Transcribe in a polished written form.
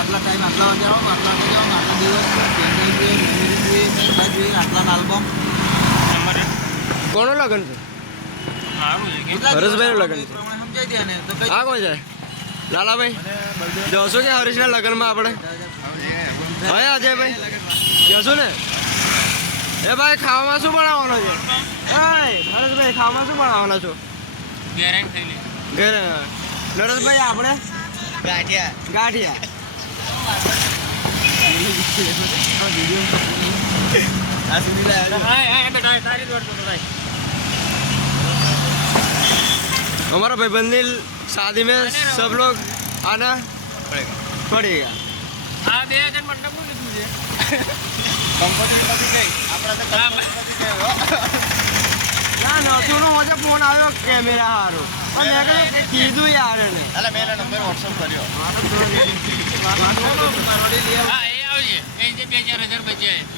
આટલા ટાઈમ આટલા વાગે આવો આટલા વાગે જાઓ આટલા દિવસ પેન્ડલ જોઈએ મેમરી જોઈએ પેન્ડલ જોઈએ આટલા આલ્બમ કોનો લગન છે હરેશભાઈનું લગન છે સમજાઈ દે ને તો કઈ હા કોણ છે લાલાભાઈ જશો કે હરીશના લગ્નમાં આપણે હા અજયભાઈ જશો ને એ ભાઈ ખાવામાં શું બનાવવાનો છે હરેશભાઈ ખાવામાં શું બનાવવાનો છો ઘરે નરેશભાઈ આપણે ગાંઠિયા हमारा भाईबंदी शादी में सब लोग आना पड़ेगा નથુનો મજા ફોન આવ્યો કેમેરા હારો પણ મેં કીધું યાર એને મેં નંબર વોટ્સઅપ કર્યો હા એ આવજે એ જે 2000 બચ્યા